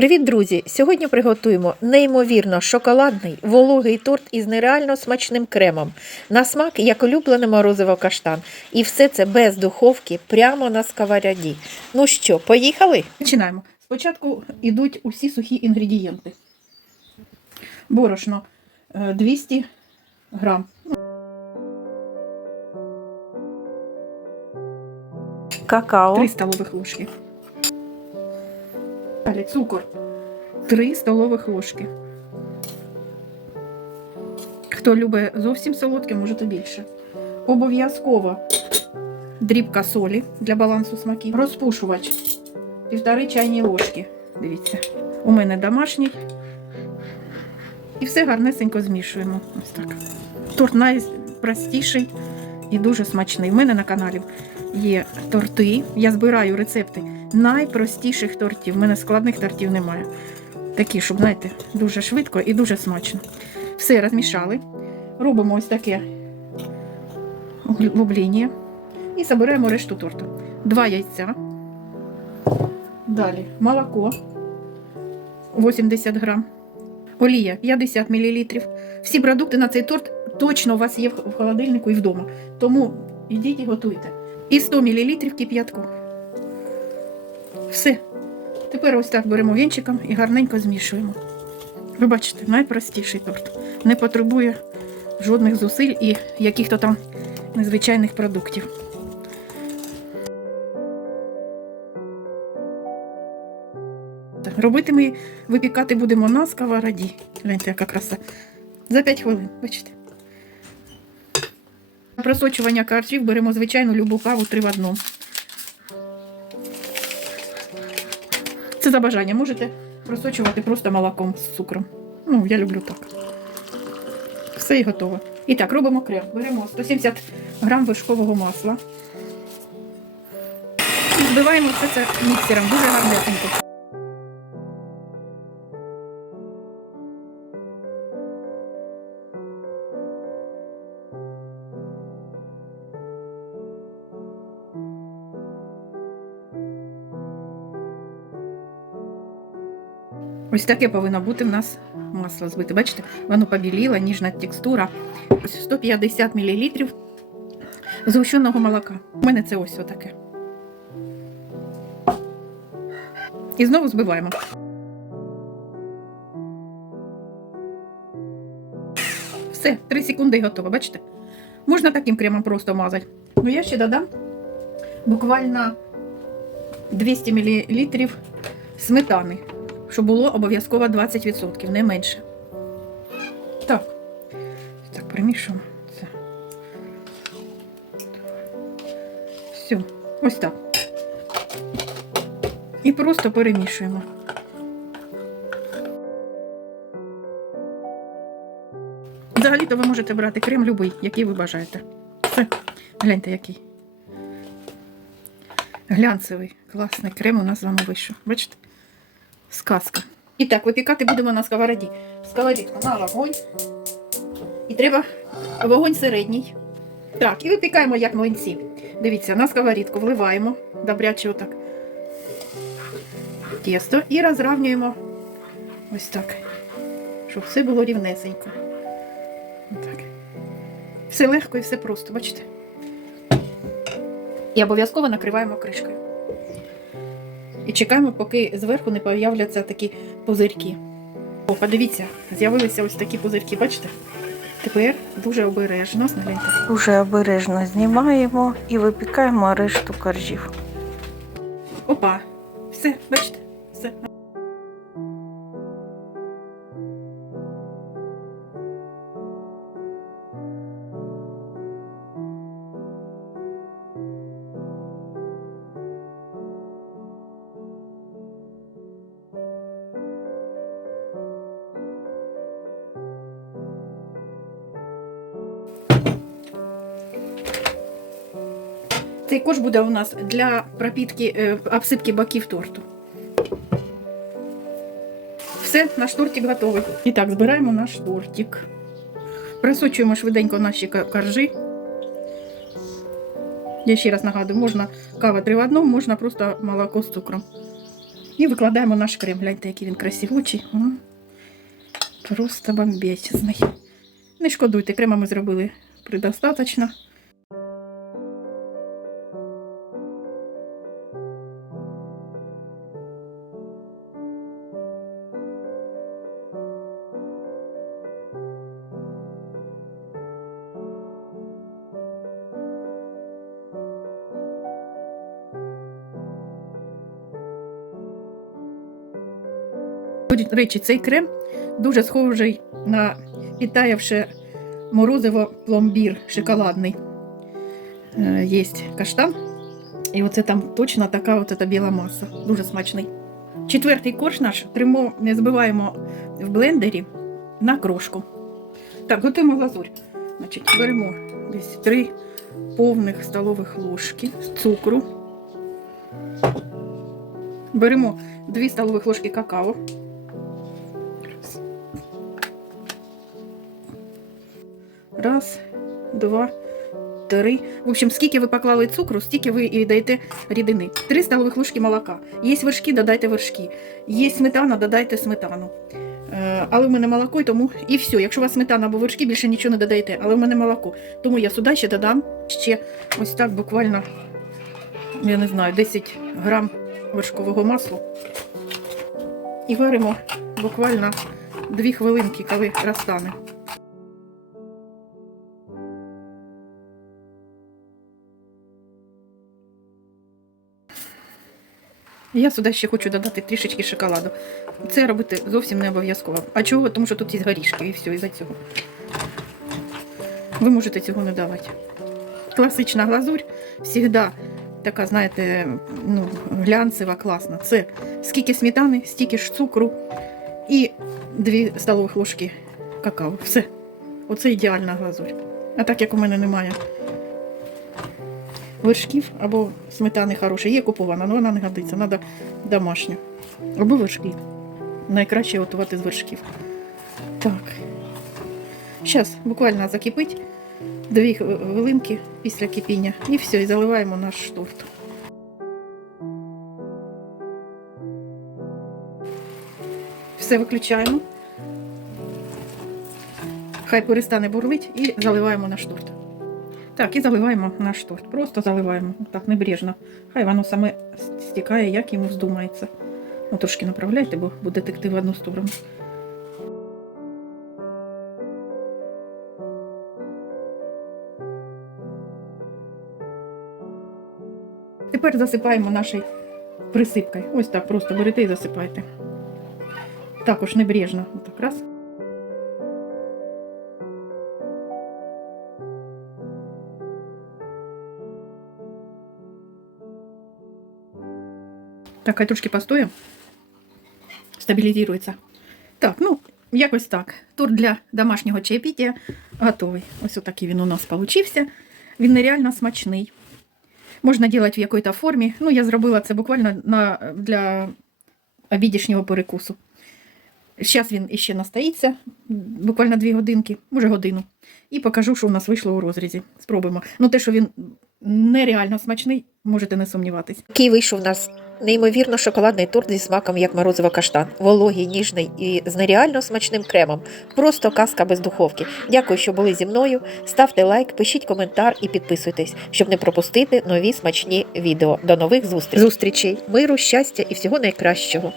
Привіт, друзі! Сьогодні приготуємо неймовірно шоколадний вологий торт із нереально смачним кремом. На смак, як улюблене морозиво каштан. І все це без духовки, прямо на сковоряді. Ну що, поїхали? Починаємо. Спочатку йдуть усі сухі інгредієнти. Борошно е, 200 грам. Какао, 3 столових ложки. Далі цукор 3 столових ложки. Хто любить зовсім солодке, можете більше. Обов'язково дрібка солі для балансу смаків. Розпушувач півтори чайні ложки. Дивіться, у мене домашній. І все гарнесенько змішуємо. Ось так. Торт найпростіший і дуже смачний. У мене на каналі є торти. Я збираю рецепти найпростіших тортів. У мене складних тортів немає. Такі, щоб, знаєте, дуже швидко і дуже смачно. Все розмішали. Робимо ось таке углублення. І забираємо решту торту. Два яйця. Далі молоко 80 грам. Олія 50 мл. Всі продукти на цей торт точно у вас є в холодильнику і вдома. Тому йдіть і готуйте. І 100 мл кип'ятку. Все. Тепер ось так беремо вінчиком і гарненько змішуємо. Ви бачите, найпростіший торт. Не потребує жодних зусиль і яких-то там незвичайних продуктів. Робити ми випікати будемо на сковороді. Гляньте, яка краса. За 5 хвилин, бачите. На просочування коржів беремо звичайну любу каву 3 в одному. Це за бажання. Можете просочувати просто молоком з цукром. Ну, я люблю так. Все і готово. І так, робимо крем. Беремо 170 грам вершкового масла. І збиваємо все це міксером. Дуже гарнесенько. Ось таке повинно бути в нас масло збите. Бачите, воно побіліло, ніжна текстура. Ось 150 мл згущеного молока. У мене це ось отаке. І знову збиваємо. Все, 3 секунди і готово, бачите? Можна таким кремом просто мазати. Ну я ще додам буквально 200 мл сметани щоб було обов'язково 20%, не менше. Так, так, примішуємо це. Все, ось так. І просто перемішуємо. Взагалі-то ви можете брати крем любий, який ви бажаєте. Все, гляньте, який. Глянцевий, класний крем у нас з вами вийшов. Бачите? Сказка. І так, випікати будемо на сковороді. Сковорідку на вогонь. І треба вогонь середній. Так, і випікаємо як млинці. Дивіться, на сковорідку вливаємо добряче отак. Тісто і розравнюємо ось так, щоб все було рівнесенько. Отак. Все легко і все просто, бачите? І обов'язково накриваємо кришкою. І чекаємо, поки зверху не появляться такі пузирки. О, подивіться, з'явилися ось такі пузирки, бачите? Тепер дуже обережно, гляньте. Уже обережно знімаємо і випікаємо решту коржів. Опа, все, бачите? Все. Цей кош буде у нас для пропітки е, обсипки боків торту. Все, наш тортик готовий. І так, збираємо наш тортик. Просочуємо швиденько наші коржі. Я ще раз нагадую, можна кава 3 в одному, можна просто молоко з цукром. І викладаємо наш крем. Гляньте, який він красивучий. Просто бомбезний. Не шкодуйте, крема ми зробили предостаточно. До речі, цей крем дуже схожий на підтаявше морозиво пломбір шоколадний. Е, Є каштан. І оце там точно така ета біла маса. Дуже смачний. Четвертий корж наш тримо, не збиваємо в блендері на крошку. Так, готуємо глазурь. Значить, беремо десь три повних столових ложки цукру. Беремо 2 столових ложки какао. Раз, два, три. В общем, скільки ви поклали цукру, стільки ви і даєте рідини. Три столових ложки молока. Є вершки, додайте вершки. Є сметана, додайте сметану. Е, але в мене молоко, і тому і все. Якщо у вас сметана або вершки, більше нічого не додаєте, але в мене молоко. Тому я сюди ще додам ще ось так буквально, я не знаю, 10 грам вершкового масла. І варимо буквально 2 хвилинки, коли розтане. Я сюди ще хочу додати трішечки шоколаду. Це робити зовсім не обов'язково. А чого? Тому що тут є горішки і все, із-за цього. Ви можете цього не давати. Класична глазурь завжди така, знаєте, ну, глянцева, класна. Це скільки сметани, стільки ж цукру і 2 столових ложки какао. Все. Оце ідеальна глазурь. А так як у мене немає вершків або сметани хорошої. Є купована, але вона не годиться, треба домашня. Або вершки. Найкраще готувати з вершків. Так. Зараз буквально закипить дві хвилинки після кипіння. І все, і заливаємо наш торт. Все виключаємо. Хай перестане бурлить і заливаємо наш торт. Так, і заливаємо наш торт. Просто заливаємо, так, небрежно. Хай воно саме стікає, як йому вздумається. Ну, трошки направляйте, бо буде текти в одну сторону. Тепер засипаємо нашою присипкою. Ось так, просто берете і засипайте. Також небрежно. Отак раз. Так, хай трошки. Стабілізується. Так, ну, якось так. Торт для домашнього чаєпіття готовий. Ось отакий він у нас получився. Він нереально смачний. Можна робити в якій-то формі. Ну, я зробила це буквально на, для обідішнього перекусу. Зараз він іще настоїться, буквально 2 годинки, може годину. І покажу, що у нас вийшло у розрізі. Спробуємо. Ну, те, що він нереально смачний, можете не сумніватись. Який вийшов у нас неймовірно шоколадний торт зі смаком, як морозиво каштан. Вологий, ніжний і з нереально смачним кремом. Просто казка без духовки. Дякую, що були зі мною. Ставте лайк, пишіть коментар і підписуйтесь, щоб не пропустити нові смачні відео. До нових зустрічей. Зустрічей, миру, щастя і всього найкращого.